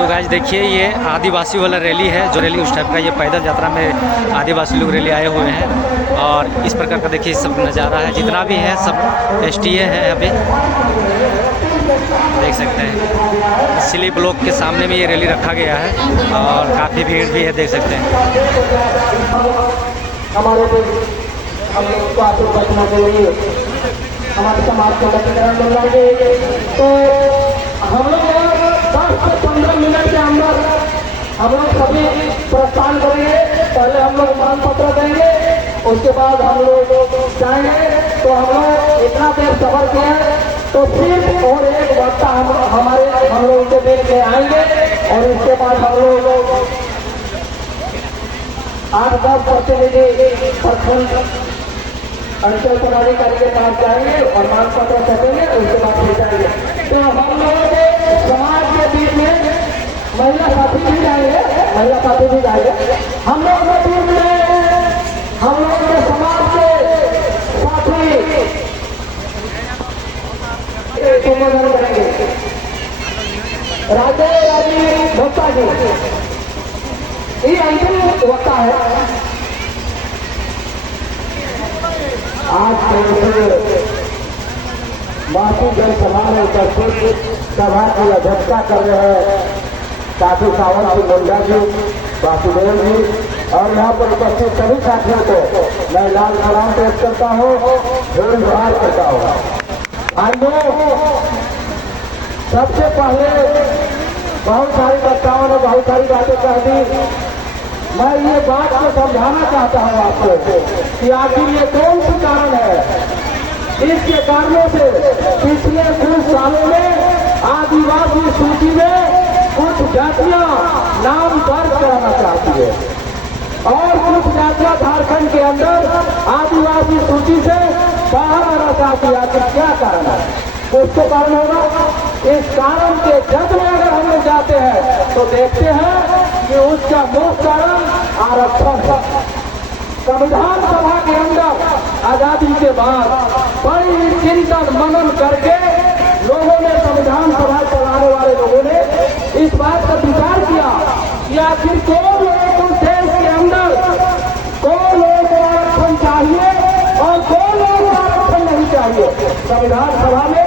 तो गाइस देखिए ये आदिवासी वाला रैली है, जो रैली उस टाइप का, ये पैदल यात्रा में आदिवासी लोग रैली आए हुए हैं। और इस प्रकार का देखिए सब नज़ारा है, जितना भी है सब एसटीए है यहाँ पे, देख सकते हैं। इसलिए ब्लॉक के सामने में ये रैली रखा गया है और काफ़ी भीड़ भी है, देख सकते हैं। हमारे समाज को लक्ष्मीकरण मिल रही है, तो हम लोग 10 से 15 मिनट के अंदर हम लोग सभी प्रस्थान करेंगे। पहले हम लोग मान पत्र देंगे, उसके बाद हम लोग जाएंगे। तो हम लोग इतना देर सफर किए, तो सिर्फ और एक वक्ता हम लोग के बीच में आएंगे और उसके बाद हम लोग 8-10 प्रतिनिधि प्रखंड अंचल पदाधिकारी के पास जाएंगे और मान पत्र छपेंगे, उसके बाद फिर जाएंगे। तो हम लोगों के समाज के बीच में महिला साथी भी जाएंगे, हम लोग के बीच में हम लोग के समाज के साथी संबोधन करेंगे। राजेश भोक्ता जी ये अंतिम वक्ता है। आज बाकी जनसभा में उपस्थित सभा की अध्यक्षता कर रहे हैं काफी सावंत जी, मुंडा जी, वासुदेव जी और यहाँ पर उपस्थित सभी साथियों को मैं लाल सलाम पेश करता हूँ, जोहार करता हूँ। आइए, सबसे पहले बहुत सारी वक्ताओं ने बहुत सारी बातें कह दी। मैं ये बात को समझाना चाहता हूँ आपको कि आखिर ये कौन सी कारण है। इसके कारणों से पिछले कुछ सालों में आदिवासी सूची में कुछ जातियां नाम दर्ज कराना चाहती है और कुछ जातियां झारखंड के अंदर आदिवासी सूची से बाहर आना चाहती है। आखिर क्या कारण है? कुछ तो कारण होगा। इस कारण के जद में अगर हम लोग जाते हैं तो देखते हैं कि उसका मुख्य कारण आरक्षण है। संविधान सभा के अंदर आजादी के बाद बड़ी चिंतन मनन करके लोगों ने, संविधान सभा चलाने वाले लोगों ने इस बात का विचार किया कि आखिर कौन लोगों को देश के अंदर कौन लोगों को आरक्षण चाहिए और कौन लोगों को आरक्षण नहीं चाहिए। संविधान सभा में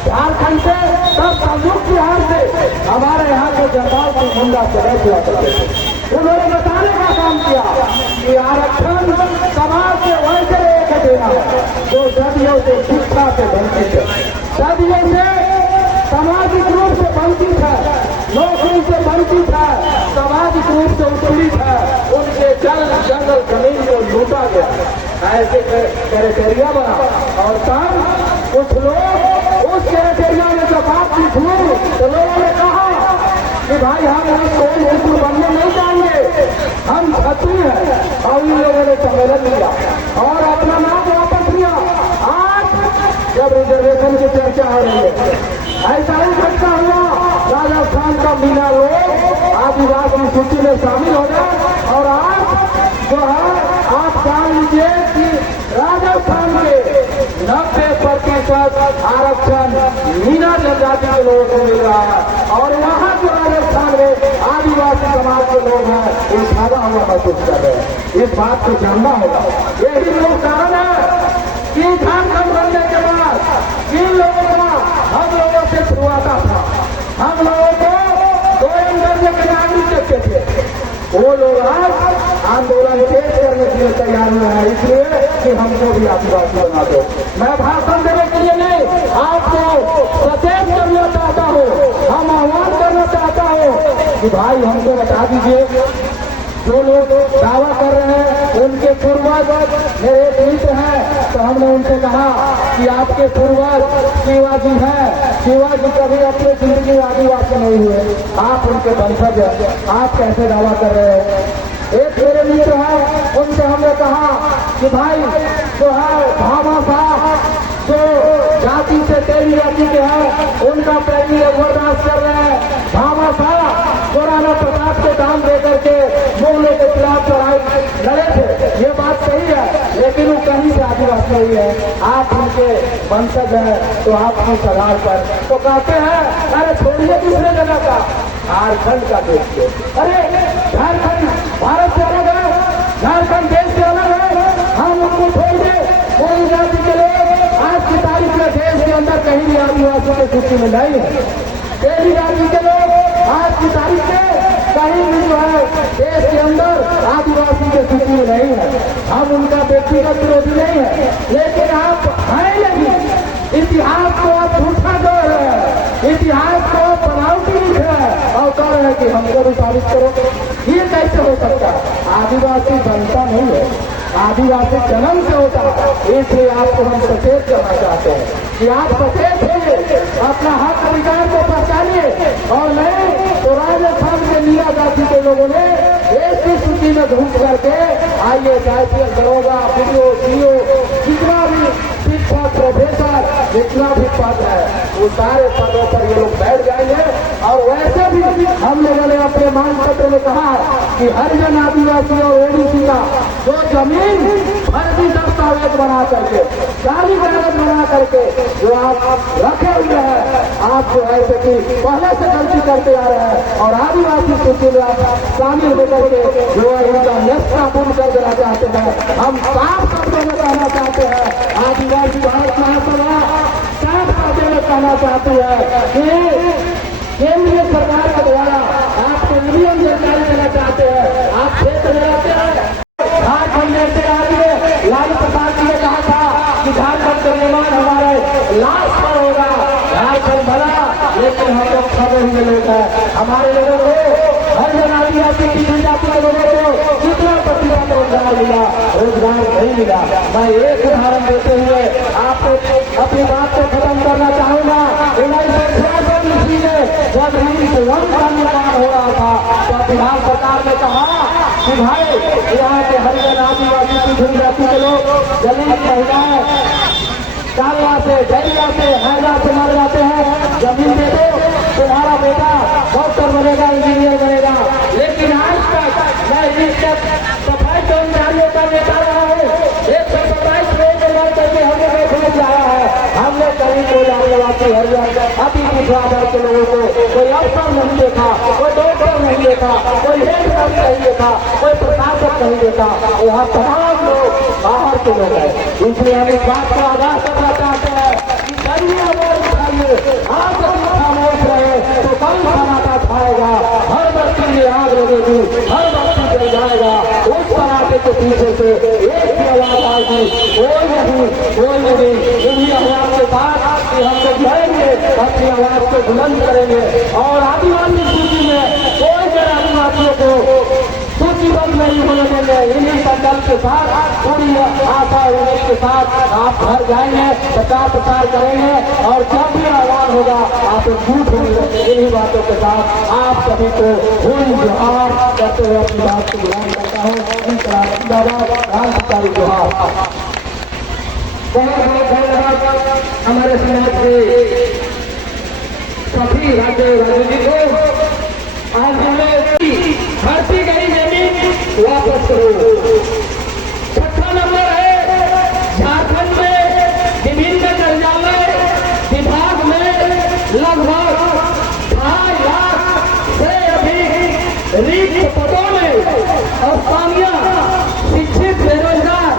झारखंड से तब संयुक्त बिहार से हमारे यहाँ के जगपाल सिंह मुंडा सदस्य हुआ करते थे। उन्होंने बताने का काम किया कि आरक्षण समाज से वैसे एक देना है जो सदियों से शिक्षा से वंचित है, सदियों से सामाजिक रूप से वंचित है, नौकरी से वंचित है, सामाजिक रूप से उत्पीड़ित है। उनके जंगल जमीन को लूटा गया, ऐसे क्राइटेरिया बना और तब कुछ लोग उस क्राइटेरिया में जब बातचीत हुई तो लोगों ने कहा कि भाई हम कोई हिंदू बनने नहीं जाएंगे, हम छत्री हैं। और इन लोगों ने सम्मेलन लिया और अपना नाम वापस लिया। आज जब रिजर्वेशन की चर्चा हो रही है, ऐसा ही घटना हुआ राजस्थान का मीना लोग आदिवासी सूची में शामिल हो गए और आज जो है आप जान लीजिए कि राजस्थान के 90% आरक्षण मीना जनजाति के लोगों को मिल रहा है और वहाँ जो राजस्थान में आदिवासी समाज के लोग हैं वो फायदा हुआ महसूस कर रहे हैं। इस बात को जानना होगा। यही लोग कारण है कि झारखंड बनने के बाद इन लोगों का हम लोगों से शुरुआता था। हम लोगों को 2 दर्जे के नागरिक देखते थे, वो लोग आज आंदोलन तेज करने के लिए तैयार हुए हैं, इसलिए कि हमको भी आदिवासी बना दो। मैं भाषण देने के लिए नहीं, आपको सचेत करना चाहता हूँ, हम आह्वान करना चाहता हूँ कि भाई हमको बता दीजिए, जो लोग दावा कर रहे हैं उनके पूर्वज मेरे एक मित्र हैं, तो हमने उनसे कहा कि आपके पूर्वज शिवाजी हैं, शिवाजी कभी अपने जिंदगी में आदिवासी नहीं हुए, आप उनके वंशज हैं, आप कैसे दावा कर रहे हैं। एक मेरे मित्र हैं, उनसे हमने कहा कि भाई जो है भामाशाह जो जाति से तेरी जाति के हैं उनका पहली बर्दाश्त कर रहे हैं। भामाशाह पुराना प्रताप को दाम दे करके मुगलों के खिलाफ लड़ाई लड़े थे, ये बात सही है, लेकिन वो कहीं से आदिवासी नहीं है, आप उनके वंशज हैं तो आप क्यों सवाल कर। तो कहते हैं अरे छोड़िए दूसरे जगह का, झारखंड का देश है। अरे झारखंड भारत से अलग है, झारखंड देश से अलग है, हम उनको छोड़ दे। कोई जाति के लोग आज की तारीख में देश के अंदर कहीं भी आदिवासियों की सूची में नहीं है। तेरी जाति के लोग आज की तारीख में कहीं भी जो है देश के अंदर आदिवासी के सूची में नहीं है। हम उनका व्यक्तिगत विरोधी नहीं है, लेकिन आप हैं नहीं। इतिहास को आप झूठा कर रहे हैं, इतिहास को आप बनावटी लिख रहे हैं और कह रहे हैं कि हमको भी साबित करो। ये कैसे हो सकता है? आदिवासी बनता नहीं है, आदिवासी जन्म से होता है। इसलिए आपको हम सचेत करना चाहते हैं कि आप सचेत होइए, अपना हक अधिकार को पहचानिए। और नहीं तो राजस्थान के नीला जाति के लोगों ने एक ही सूची में घूस करके IAS IPS दरोगा PDO CO जितना भी शिक्षक प्रोफेसर जितना भी पद है वो सारे पदों पर ये लोग बैठ जाएंगे। और वैसे भी हम लोगों ने अपने मांग पत्र में कहा कि हरिजन आदिवासी और ओबीसी का जो जमीन फर्जी दस्तावेज बना करके जाली कागज बना करके जो आप रखे हुए हैं, आप जो है कि पहले से गलती करते आ रहे हैं और आदिवासी सूची में आप शामिल होकर के जो है उनका निष्कासन कर देना चाहते हैं। हम साफ शब्दों में कहना चाहते हैं, आदिवासी भारत महासभा साफ शब्दों में कहना चाहती है कि केंद्रीय सरकार के द्वारा आपको नियम जानकारी देना चाहते हैं। आप क्षेत्र में रहते हैं, झारखंड में से आगे लालू प्रसाद जी ने कहा था कि झारखंड का निर्माण हमारे लाश पर होगा। झारखंड बना, लेकिन हम लोग खबे हुए लोग हैं। हमारे लोगों को हरिजन आदिवासी की जनजाति के लोगों को कितना प्रतिशत रोजगार मिला? रोजगार नहीं मिला। मैं एक उदाहरण देते हुए आपको अपनी बात को खत्म करना चाहूंगा। 1966 ईस्वी में जब वन का निर्माण हो रहा था तो बिहार सरकार ने कहा कि भाई यहाँ के हरिजन आदिवासी की जनजाति के लोग जमीन महिलाएं कालवा से डैरिया से हैजा से मर जाते हैं, जमीन दे दो, तुम्हारा बेटा डॉक्टर बनेगा, इंजीनियर बनेगा। लेकिन आज तक मैं इस सफाई कर्मचारियों का नेता रहा हूँ, 127 लोग निर्माण करके हमने पहुंच जाया है। हमने कहीं कोई आदिवासी हरिजन अति पिछड़ा वर्ग के लोगों को कोई अफसर नहीं देखा, कोई डॉक्टर नहीं देखा, कोई हेल्थ कार्ड नहीं देखा, कोई प्रशासक नहीं देखा। यहाँ तमाम लोग बाहर के लोग हैं। इसलिए हम इस बात को आगाह करना चाहते हैं कि कहीं आवाज उठाइए, आप खामोश रहे तो कल समाता छाएगा, हर बच्ची में आग लगेगी, हर बच्ची जल जाएगा। उस समाते के पीछे से एक ही आवाज आएगी, कोई नहीं। इन्हीं आवाज के साथ कि हम लोग लड़ेंगे, अपनी आवाज को बुलंद करेंगे और आदिवासी सूची में कोई भी आदिवासियों को सूचीबद्ध नहीं होने देंगे। इन्हीं संकल्प के साथ पूरी आशा उम्मीद के साथ आप घर जाएंगे, प्रचार प्रसार करेंगे और जब भी आह्वान होगा आप एकजुट होंगे। इन्हीं बातों के साथ आप सभी को पूरी जोहार करते हुए अपनी बात को बुलंद करता हूँ। जोहार। बहुत बहुत धन्यवाद हमारे समाज के सभी राजू जी को। आज हमें भर्ती गई जमीन वापस करो। छठा नंबर है झारखंड में विभिन्न कार्यालय विभाग में लगभग 2.5 लाख से अधिक रिक्त पदों में स्थानीय शिक्षित बेरोजगार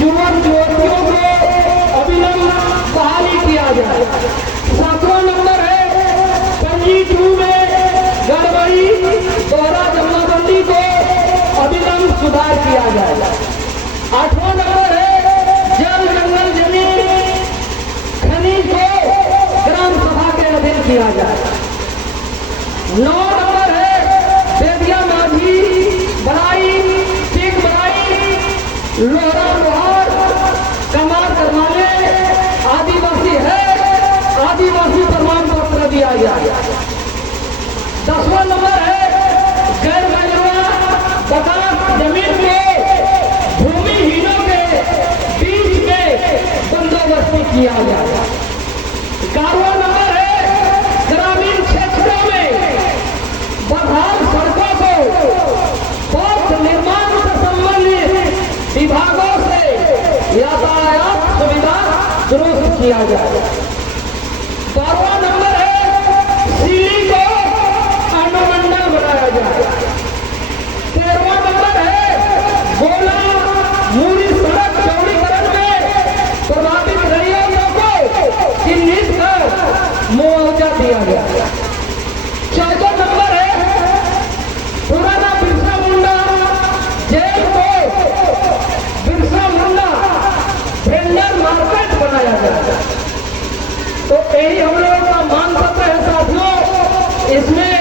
युवक युवतियों को अविलंब बहाली किया जाए। 7वां नंबर है पंजी 2 में गड़बड़ी दोहरा जमाबंदी को अविलंब सुधार किया जाए। 8वां नंबर है जल जंगल जमीन खनिज को ग्राम सभा के अधीन किया जाए। 9 नंबर है बेदिया माझी बनाई टिक बनाई लोहरा लोहार कमार करवाने आदिवासी है, आदिवासी प्रमाण पत्र दिया जाए। 10वां नंबर है गैर मालिकाना बकाया जमीन में भूमिहीनों के बीच में बंदोबस्ती किया जाए। 11वां नंबर है ग्रामीण क्षेत्रों में बदहाल सड़कों को पथ निर्माण से संबंधित विभागों से यातायात सुविधा दुरुस्त किया जाए। 12वां नंबर है सीली को जाएगा। तो यही हम लोगों का मान पत्र है साथियों। इसमें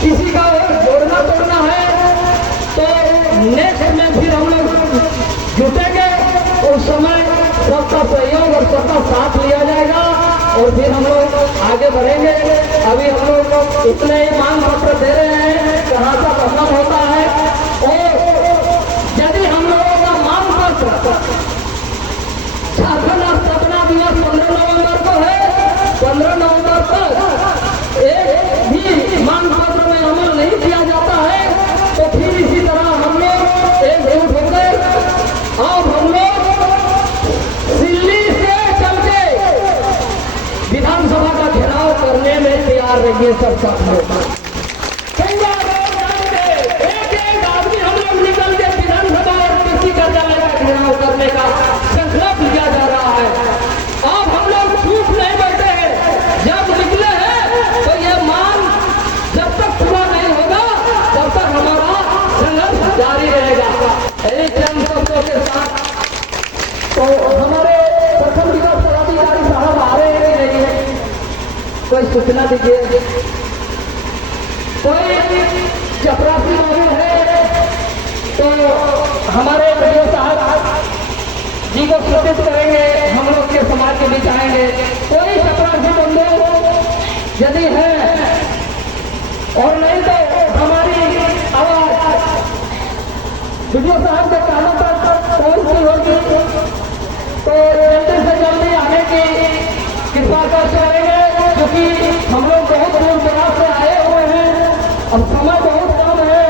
किसी का जोड़ना तोड़ना है तो नेक्स्ट में फिर हम लोग जुटेंगे, उस समय सबका सहयोग और सबका साथ लिया जाएगा और फिर हम लोग आगे बढ़ेंगे। अभी हम लोग इतने ही मांग पत्र दे रहे हैं, कहाँ तक खत्म होता है। और यदि हम लोगों का मांग पत्र झारखंड स्थापना दिवस 15 नवंबर को है, 15 नवंबर तक एक भी मांग पत्र में अमल नहीं किया जाता है तो फिर इसी तरह हम लोग एकजुट होकर अब हम लोग दिल्ली से चल के विधानसभा का घेराव करने में तैयार रहिए सब साथ लोग। एक आदमी हम लोग निकल के विधानसभा और कृषि कार्यालय का घेराव करने का संकल्प लिया जा रहा है। अब हम लोग चुप नहीं बैठे हैं, जब निकले हैं तो ये मांग जब तक पूरा नहीं होगा तब तक हमारा संघर्ष जारी रहेगा। एक जन शब्दों के साथ तो हमारे प्रथम विकास पदाधिकारी साहब आ रहे हैं कि नहीं है, कोई सूचना दीजिए। कोई चपरासी मौजूद है तो हमारे वीडियो साहब जी को सूचित करेंगे, हम लोग के समाज के बीच आएंगे। कोई चपरासी बंधु यदि है और नहीं तो हमारी आवाज वीडियो साहब के कानों तक पहुंचती होगी तो जल्दी से जल्दी आने की कृपा करेंगे, क्योंकि हम लोग बहुत दूर दराज से आए हुए हैं, अब समय बहुत कम है।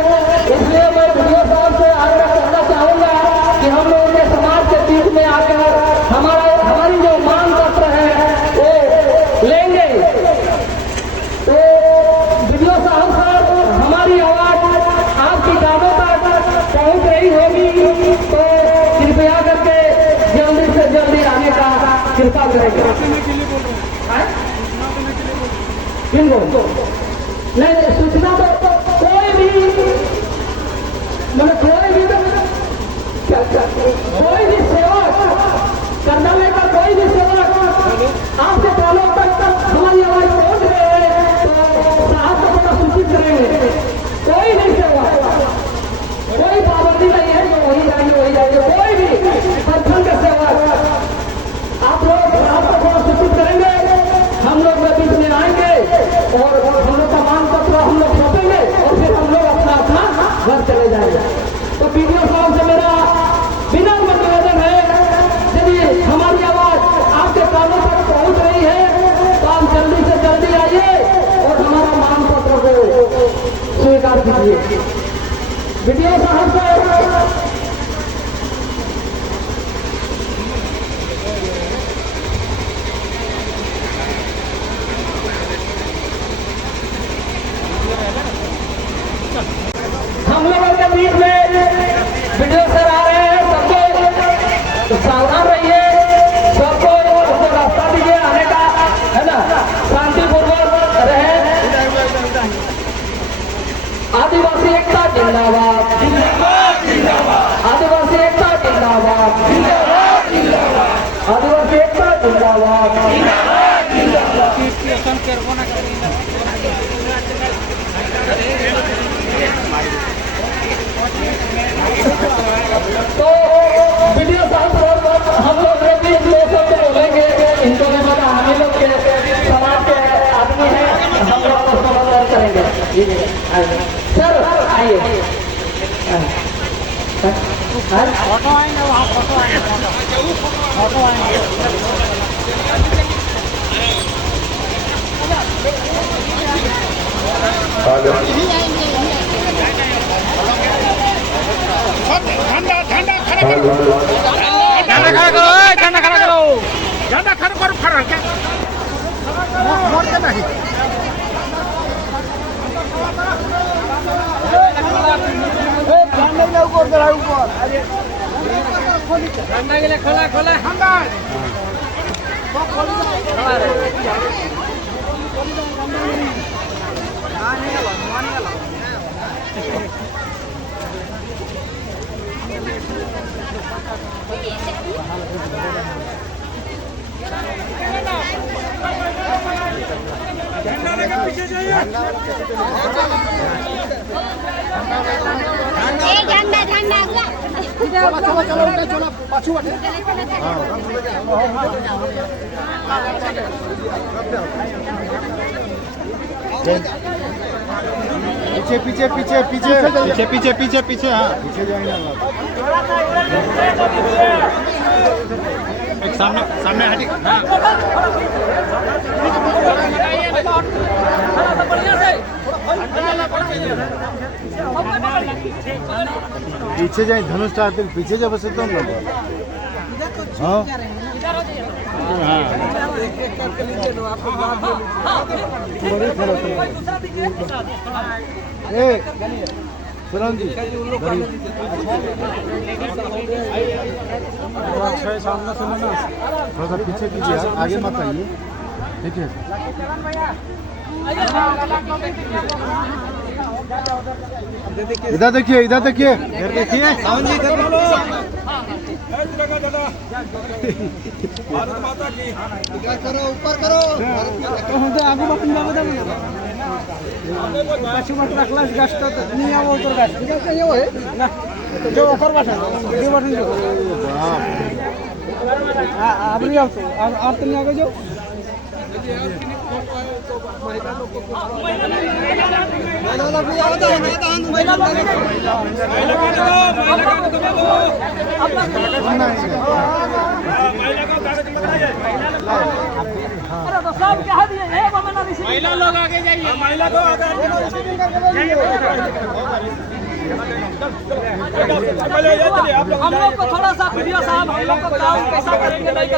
इसलिए मैं वीडियो साहब से आग्रह करना चाहूंगा कि हम लोगों के समाज के बीच में आकर हमारी जो मांग पत्र है वो लेंगे। तो वीडियो साहब हमारी आवाज आपकी कानों तक पहुंच रही होगी तो कृपया करके जल्दी से जल्दी आने का कृपा करेंगे। नहीं सूचना तो कोई भी मतलब कोई भी सेवा कार्यालय का कोई भी सेवा आपके कानों तक हमारी आवाज पहुंच रहे हैं तो साहब को बड़ा सूचित करेंगे। कोई भी सेवा, कोई पाबंदी नहीं है जो वही जाएंगे कोई भी संगठन का सेवा आप लोग साहब को बड़ा सूचित करेंगे। हम लोग बीच में आएंगे और हम लोग का मांग पत्र हम लोग सौंपेंगे और फिर हम लोग अपना घर चले जाएंगे। तो वीडियो साहब से मेरा विनम्र निवेदन है, यदि हमारी आवाज आपके कानों तक पहुंच रही है तो आप जल्दी से जल्दी आइए और हमारा मांग पत्र को स्वीकार कीजिए। वीडियो साहब से हम लोगों के बीच में वीडियो सर आ रहे हैं, सबको सावधान रहिए, सबको रास्ता दीजिए आने का, है ना, शांतिपूर्वक रहे। आदिवासी एकता जिंदाबाद, आदिवासी एकता जिंदाबाद, आदिवासी एकता जिंदाबाद। तो वीडियो साहब हम लोग बोलेंगे, इनको भी पता हम लोग के समाज के आदमी हैं, हम लोग को समझ करेंगे। सर आइए, फोटो आएंगे, वहाँ फोटो आएंगे। झंडा खड़ा करो, झंडा खड़ा करो, झंडा खड़ा करो, झंडा खड़ा करो, खड़ा क्या मोड़ के नहीं। झंडा ऊपर चढ़ा, ऊपर झंडा के लिए खोला खोला, झंडा खड़ा रहे। झंडा झंडा पीछे पीछे पीछे पीछे पीछे पीछे पीछे पीछे हाँ पीछे जाएंगे एक सामने सामने हटी पीछे जाए धनुष चाहते पीछे जा बस तुम लोग हाँ सुरन जी सामने से थोड़ा सा पीछे कीजिए आगे मत आइए ठीक है इधर देखिए इधर देखिए इधर देखिए सावन जी इधर बोलो भारत माता की करो ऊपर करो आगे बापन बाबा पश्चिम रखला गाछ तो नहीं आओ ऊपर गाछ ठीक है ये होए ना जो ऊपर बैठा ये बैठन जो आप नहीं आओ तो आप तो नहीं आगे जाओ महिला लोग आगे जाइए महिला को हम लोग को थोड़ा सा वीडियो साहब हम लोग को काम कैसा करेंगे नहीं